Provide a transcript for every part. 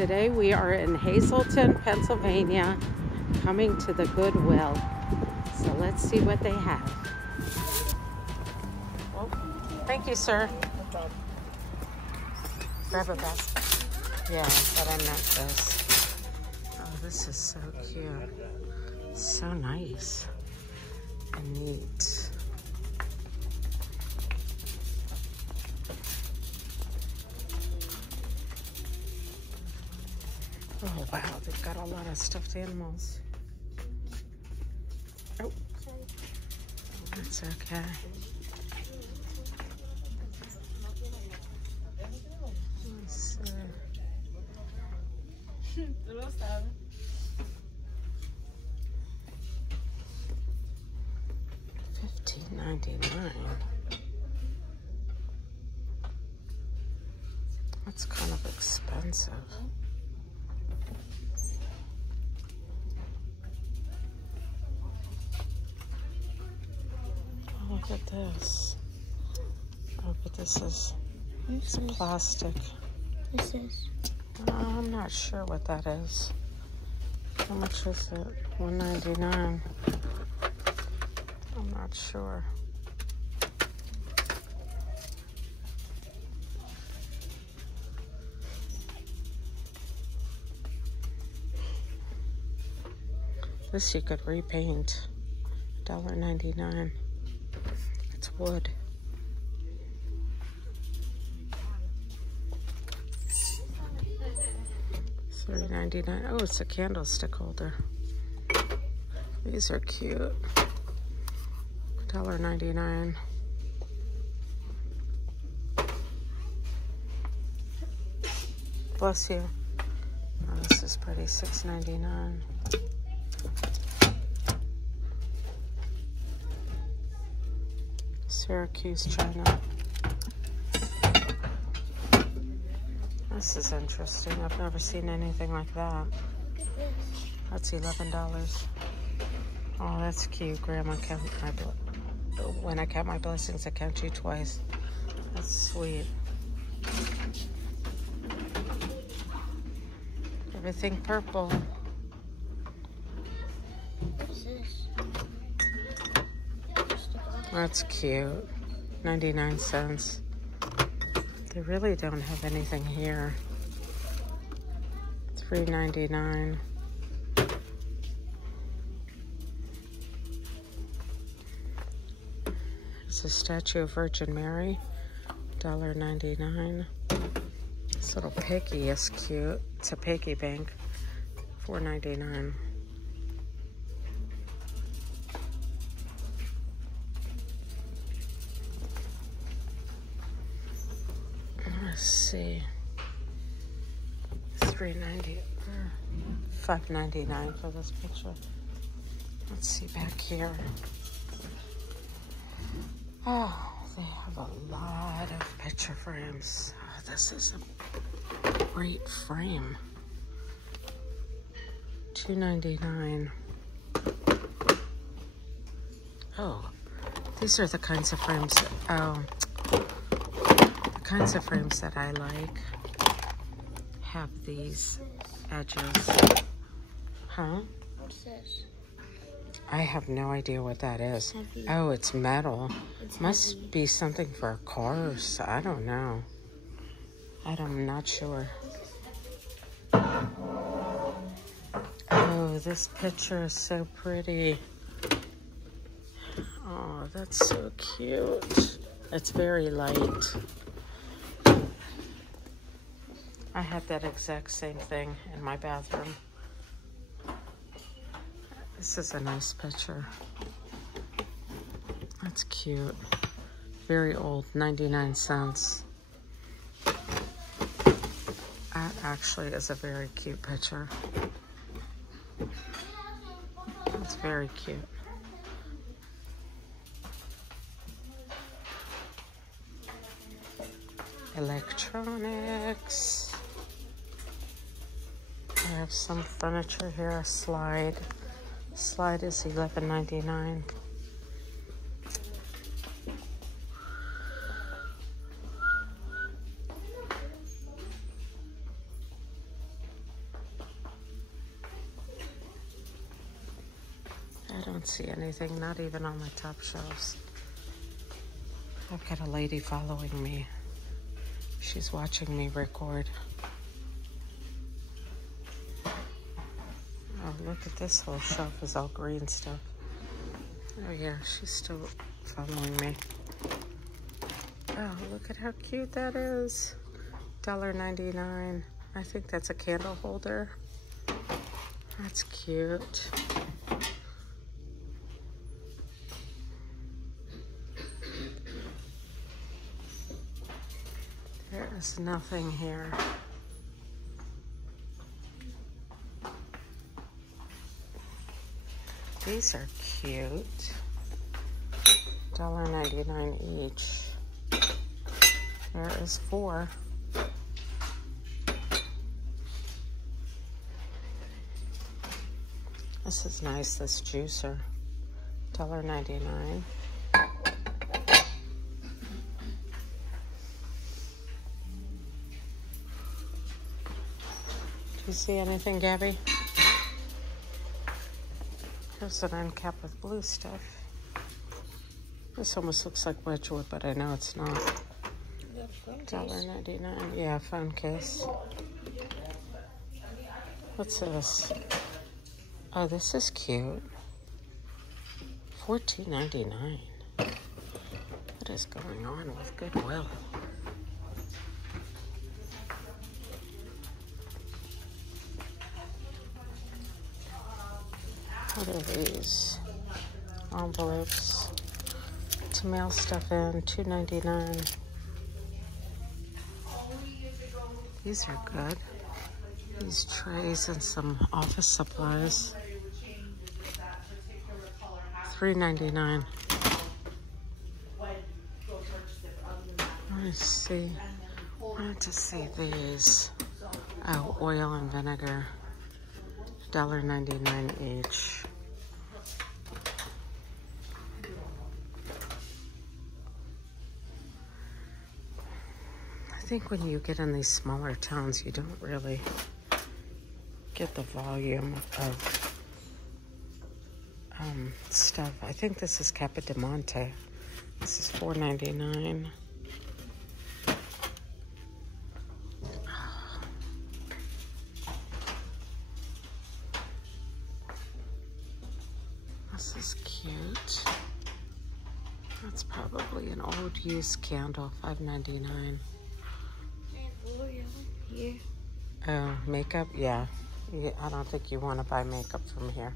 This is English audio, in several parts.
Today we are in Hazelton, Pennsylvania, coming to the Goodwill. So let's see what they have. Oh, thank you, sir. Grab a basket. Yeah, but I'm not this. Oh, this is so cute. So nice and neat. Oh wow, they've got a lot of stuffed animals. Oh, that's okay. Let's see. $15.99. That's kind of expensive. Oh, look at this. Oh, but this is plastic. This is. I'm not sure what that is. How much is it? $1.99. I'm not sure. This you could repaint. $1.99. It's wood. $3.99. Oh, it's a candlestick holder. These are cute. $1.99. Bless you. Oh, this is pretty. $6.99. Syracuse china. This is interesting. I've never seen anything like that. That's $11. Oh, that's cute. Grandma, when I count my blessings, I count you twice. That's sweet. Everything purple. What is this? That's cute. 99 cents. They really don't have anything here. $3.99. It's a statue of Virgin Mary. $1.99. This little piggy is cute. It's a piggy bank. $4.99. Let's see. $3.90 or $5.99 for this picture. Let's see back here. Oh, they have a lot of picture frames. Oh, this is a great frame. $2.99. Oh, these are the kinds of frames. The kinds of frames that I like have these edges. Huh? What's this? I have no idea what that is. Heavy. Oh, it's metal. It's Must heavy. be something for cars. I don't know. I'm not sure. Oh, this picture is so pretty. Oh, that's so cute. It's very light. I had that exact same thing in my bathroom. This is a nice picture. That's cute. Very old, 99 cents. That actually is a very cute picture. It's very cute. Electronics. I have some furniture here, a slide. Slide is $11.99. don't see anything, not even on my top shelves. I've got a lady following me. She's watching me record. Oh, look at this whole shelf is all green stuff. Oh yeah, she's still following me. Oh, look at how cute that is. $1.99. I think that's a candle holder. That's cute. There is nothing here. These are cute. $1.99 each. There is 4. This is nice, this juicer. $1.99. Do you see anything, Gabby? Here's an end cap with blue stuff. This almost looks like Wedgwood, but I know it's not. $1.99. Yeah, phone case. What's this? Oh, this is cute. $14.99. What is going on with Goodwill? What are these? Envelopes to mail stuff in, $2.99. These are good. These trays and some office supplies. $3.99. Let's see. I want to see these. Oh, oil and vinegar. $1.99 each. I think when you get in these smaller towns, you don't really get the volume of stuff. I think this is Capodimonte. This is $4.99. This is cute. That's probably an old used candle, $5.99. Here. Oh, makeup? Yeah. I don't think you want to buy makeup from here.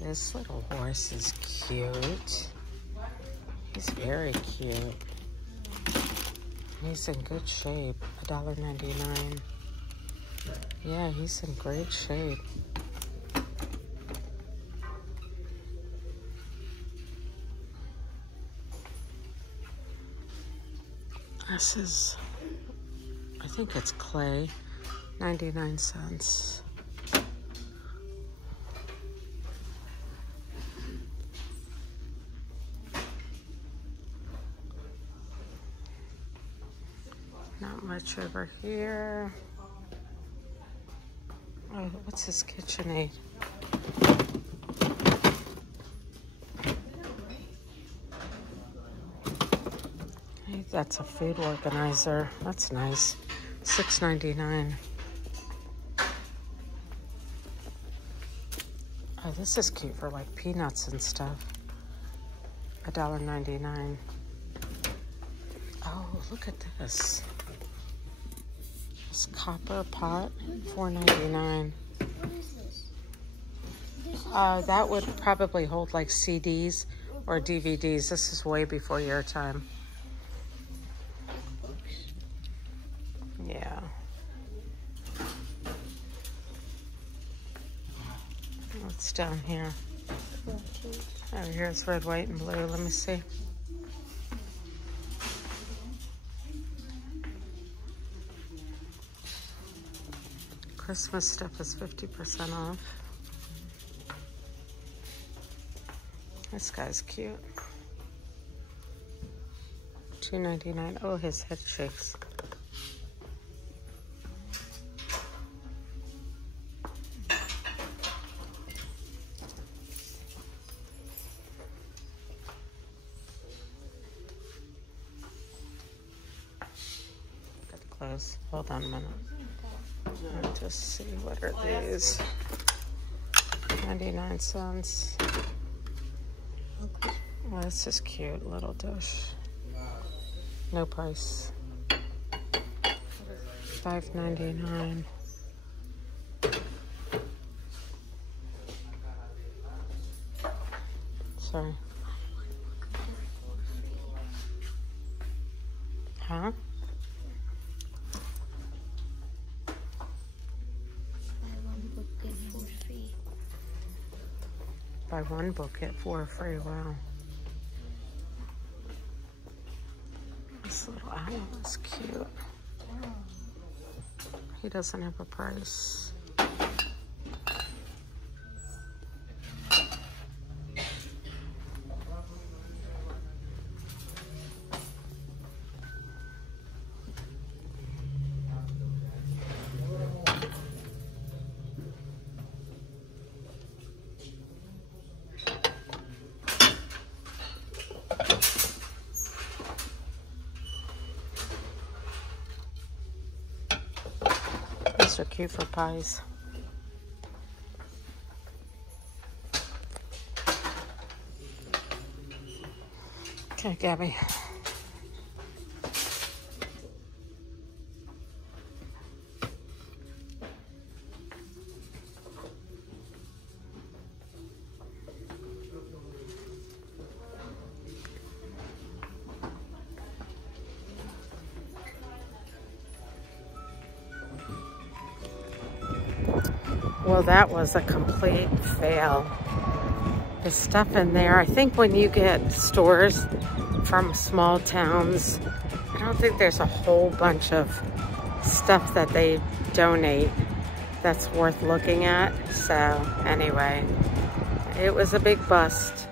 This little horse is cute. He's very cute. He's in good shape. $1.99. Yeah, he's in great shape. This is, I think it's clay, 99 cents. Not much over here. Oh, what's this KitchenAid? Hey, that's a food organizer. That's nice. $6.99. Oh, this is cute for like peanuts and stuff. $1.99. Oh, look at this. This copper pot, $4.99. What is this? That would probably hold like CDs or DVDs. This is way before your time. Yeah. What's down here? Oh, here's red, white, and blue. Let me see. Christmas stuff is 50% off. This guy's cute. $2.99. Oh, his head shakes. clothes. Hold on a minute. Let me just see, what are these? 99 cents. Oh, this is cute, little dish. No price. $5.99. Sorry. Huh? Buy one book, get four free. Wow. This little owl is cute. He doesn't have a price. These are cute for pies. Okay, Gabby. Well, that was a complete fail. The stuff in there, I think when you get stores from small towns, I don't think there's a whole bunch of stuff that they donate that's worth looking at. So anyway, it was a big bust.